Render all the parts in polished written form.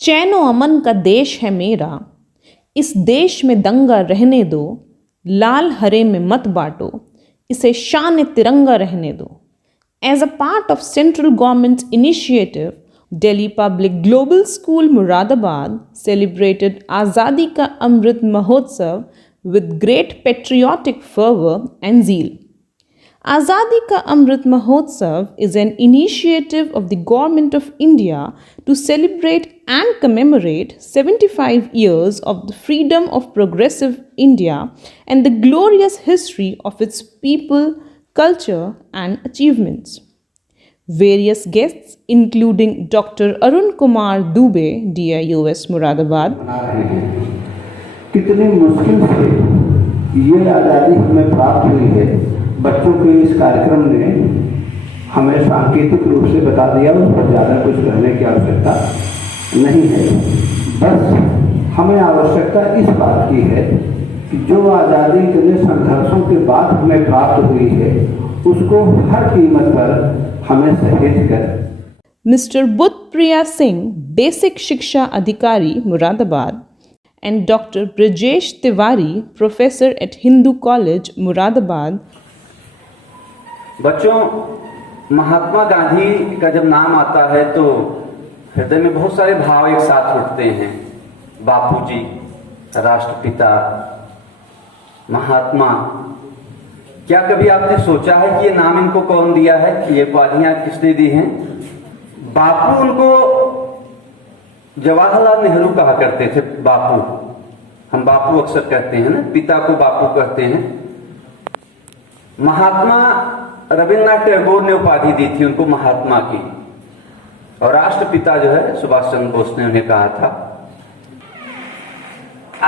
चैनो अमन का देश है मेरा, इस देश में दंगा रहने दो, लाल हरे में मत बांटो, इसे शान तिरंगा रहने दो। As a part of central government's initiative, Delhi Public Global School Moradabad celebrated Azadi Ka Amrit Mahotsav with great patriotic fervor and zeal. Azadi Ka Amrit Mahotsav is an initiative of the Government of India to celebrate and commemorate 75 years of the freedom of progressive India and the glorious history of its people, culture, and achievements. Various guests, including Dr. Arun Kumar Dubey, DIUS Moradabad, कितनी मुश्किल से ये आज़ादी हमें प्राप्त हुई है, बच्चों के इस कार्यक्रम ने हमें सांकेतिक रूप से बता दिया। उस पर ज़्यादा कुछ कहने की आवश्यकता नहीं है। बस हमें आवश्यकता इस बात की है कि जो आज़ादी इतने संघर्षों के बाद हमें प्राप्त हुई है, उसको हर कीमत पर हमें सहेज कर। Mr. Budpriya Singh, Basic Shiksha Adhikari, Moradabad, and Dr. Brijesh Tiwari, Professor at Hindu College, Moradabad. बच्चों, महात्मा गांधी का जब नाम आता है तो हृदय में बहुत सारे भाव एक साथ उठते हैं। बापूजी, राष्ट्रपिता, महात्मा। क्या कभी आपने सोचा है कि ये नाम इनको कौन दिया है, कि ये उपाधियां किसने दी हैं? बापू उनको जवाहरलाल नेहरू कहा करते थे। बापू, हम बापू अक्सर कहते हैं ना, पिता को बापू कहते हैं। महात्मा रविन्द्रनाथ टैगोर ने उपाधि दी थी उनको महात्मा की, और राष्ट्रपिता जो है सुभाष चंद्र बोस ने उन्हें कहा था।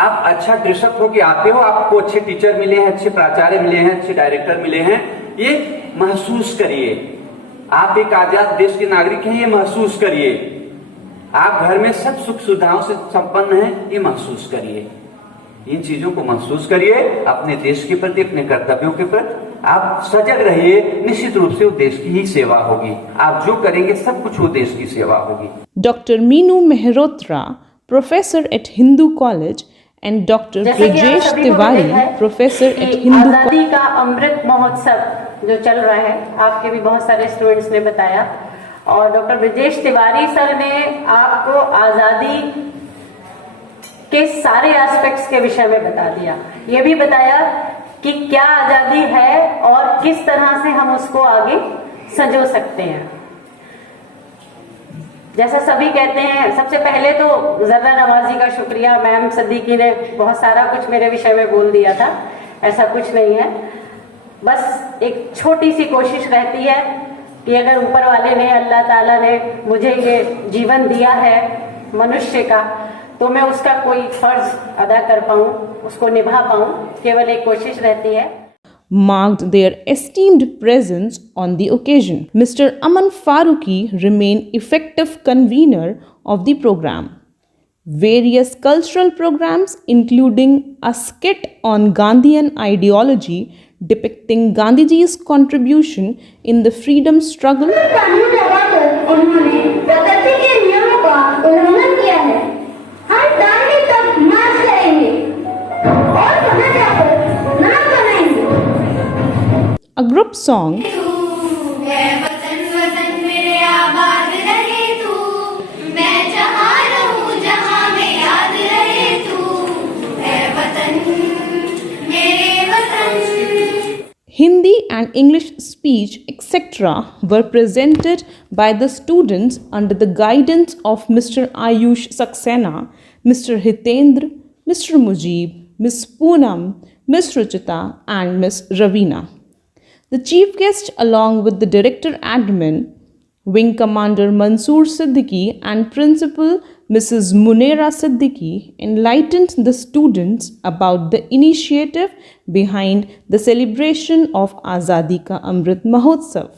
आप अच्छा कृषक हो कि आते हो, आपको अच्छे टीचर मिले हैं, अच्छे प्राचार्य मिले हैं, अच्छे डायरेक्टर मिले हैं, ये महसूस करिए। आप एक आजाद देश के नागरिक हैं, ये महसूस करिए। आप घर में सब सुख सुविधाओं से संपन्न हैं, ये महसूस करिए। इन चीजों को महसूस करिए। अपने देश के प्रति, अपने कर्तव्यों के प्रति आप सजग रहिए। निश्चित रूप से वो देश की ही सेवा होगी। आप जो करेंगे सब कुछ वो देश की सेवा होगी। Dr. Meenu Mehrotra, Professor at Hindu College, and Dr. Brijesh Tiwari, Professor at Hindu College. आजादी का अमृत महोत्सव जो चल रहा है, आपके भी बहुत सारे स्टूडेंट्स ने बताया, और डॉक्टर ब्रिजेश तिवारी सर ने आपको आजादी के सारे एस्पेक्ट्स के विषय में बता दिया। ये भी बताया कि क्या आजादी है और किस तरह से हम उसको आगे संजो सकते हैं। जैसा सभी कहते हैं, सबसे पहले तो जर्रा नवाजी का शुक्रिया। मैम सिद्दीकी ने बहुत सारा कुछ मेरे विषय में बोल दिया था, ऐसा कुछ नहीं है। बस एक छोटी सी कोशिश रहती है कि अगर ऊपर वाले ने, अल्लाह ताला ने मुझे ये जीवन दिया है मनुष्य का, तो मैं उसका कोई फर्ज अदा कर पाऊं, उसको निभा पाऊं। केवल एक कोशिश रहती है। Marked their esteemed presence on the occasion. Mr. Aman Farooqi remained effective convener of the program. Various cultural programs, including a skit on Gandhian ideology depicting Gandhiji's contribution in the freedom struggle, a group song, Hindi and English speech, etc., were presented by the students under the guidance of Mr. Ayush Saxena, Mr. Hitendra, Mr. Mujib, Miss Poonam, Miss Ruchita, and Miss Ravina. The chief guest, along with the Director Admin, Wing Commander Mansoor Siddiqui, and Principal Mrs. Munera Siddiqui, enlightened the students about the initiative behind the celebration of Azadi Ka Amrit Mahotsav.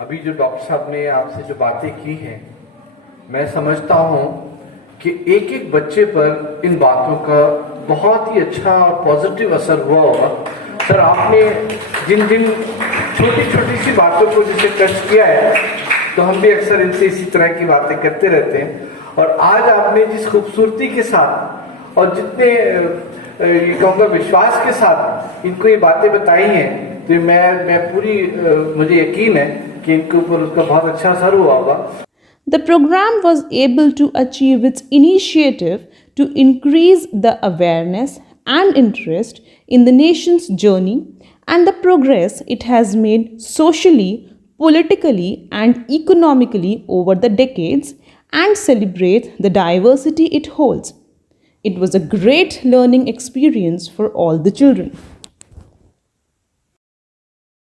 अभी जो doctor साहब ने आपसे जो बातें की हैं, मैं समझता हूं कि एक एक बच्चे पर इन बातों का बहुत ही अच्छा और पॉजिटिव असर हुआ होगा। सर, आपने जिन जिन छोटी छोटी सी बातों को जिसे टच किया है, तो हम भी अक्सर इनसे इसी तरह की बातें करते रहते हैं। और आज आपने जिस खूबसूरती के साथ और जितने ये कहूँगा विश्वास के साथ इनको ये बातें बताई हैं, तो मैं पूरी मुझे यकीन है कि इनके ऊपर उसका बहुत अच्छा असर हुआ होगा। The program was able to achieve its initiative to increase the awareness and interest in the nation's journey and the progress it has made socially, politically, and economically over the decades, and celebrate the diversity it holds. It was a great learning experience for all the children.